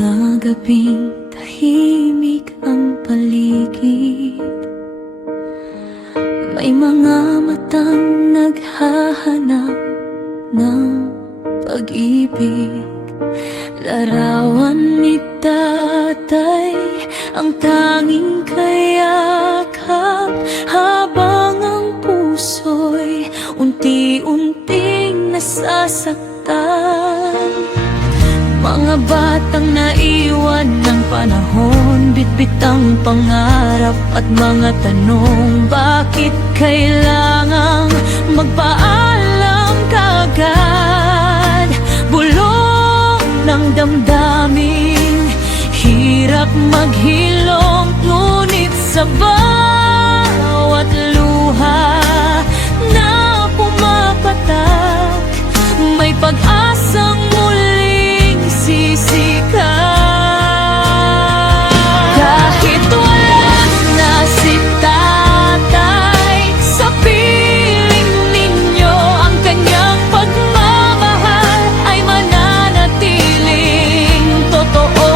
mga gabing tahimik ang paligid, may mga matang naghahanap ng pag-ibig. Larawan ni tatay ang tanging kayakap, habang ang puso'y unti-unting nasasaktan. Mga batang naiwan ng panahon, bitbit ang pangarap at mga tanong. Bakit kailangang magpaalam kaagad? Bulong ng damdamin, hirap maghilom, ngunit sa bawat luha na pumapatak, may pag-asang muling sisikat. Kahit wala na si tatay, sa piling ninyo ang kanyang pagmamahal ay mananatiling totoo.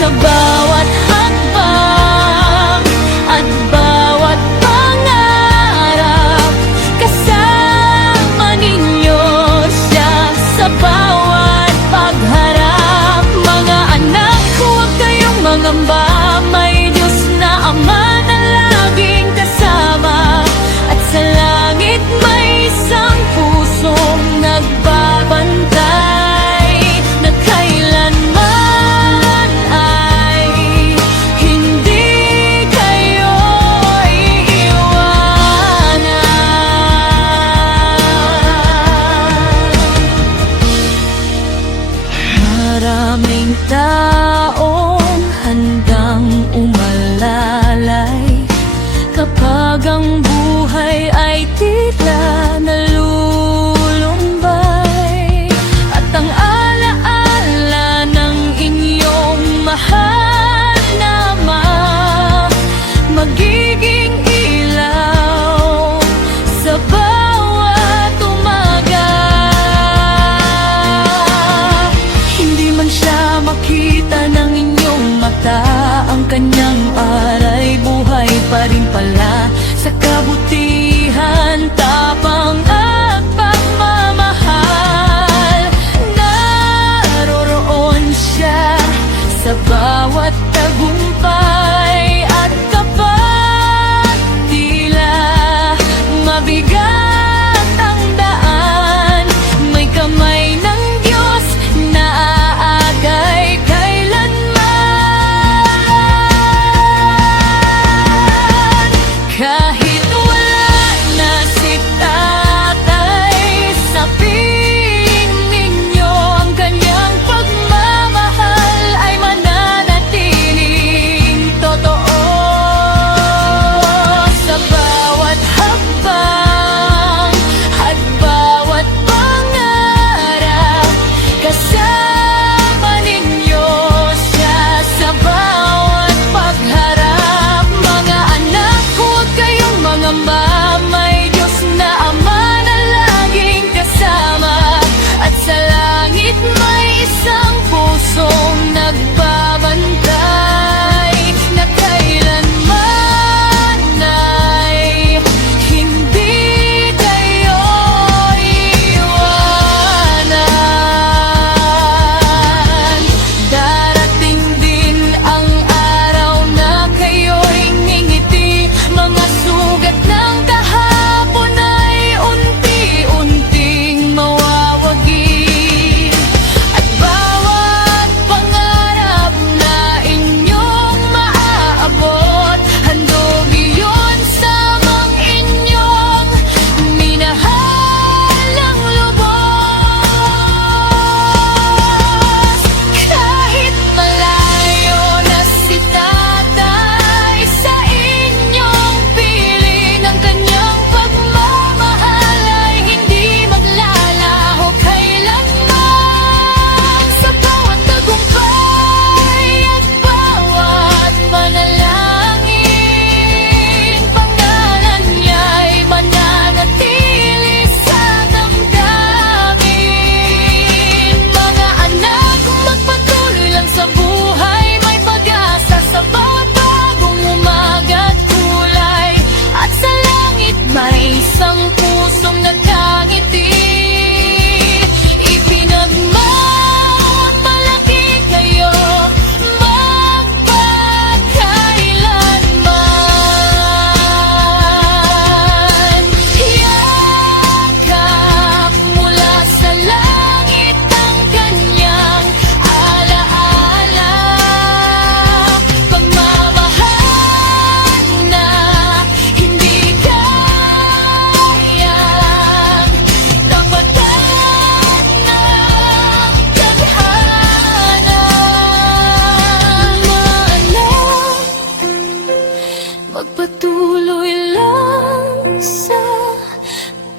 Sa bawat hakbang at bawat pangarap, kasama ninyo siya sa bawat pagharap. Mga anak, huwag kayong mangamba, may Diyos na Ama na laging kasama, at sa langit may isang pusong nagbabantay, na kailanman ay hindi kayo iiwanan. Maraming taong handang umalalay kapag ang buhay ay tila nalulumbay, at ang alaala ng inyong mahal na ama magiging ilaw sa bawat umaga. Hindi man siya makita ng inyong mata, ang kanyang aray buhay pa rin pala. Sa kabutihan, tapang at pagmamahal, naroroon siya sa bawat tagumpay. At kapag tila mabigat ang daan, may kamay ng Diyos na aagay kailanman. Kahit wala na si tatay, sa piling ninyo ang kanyang pagmamahal ay mananatiling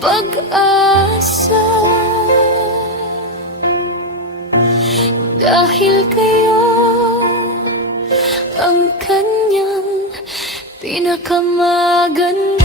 pag-asa. Dahil kayo ang kanyang pinakamaganda.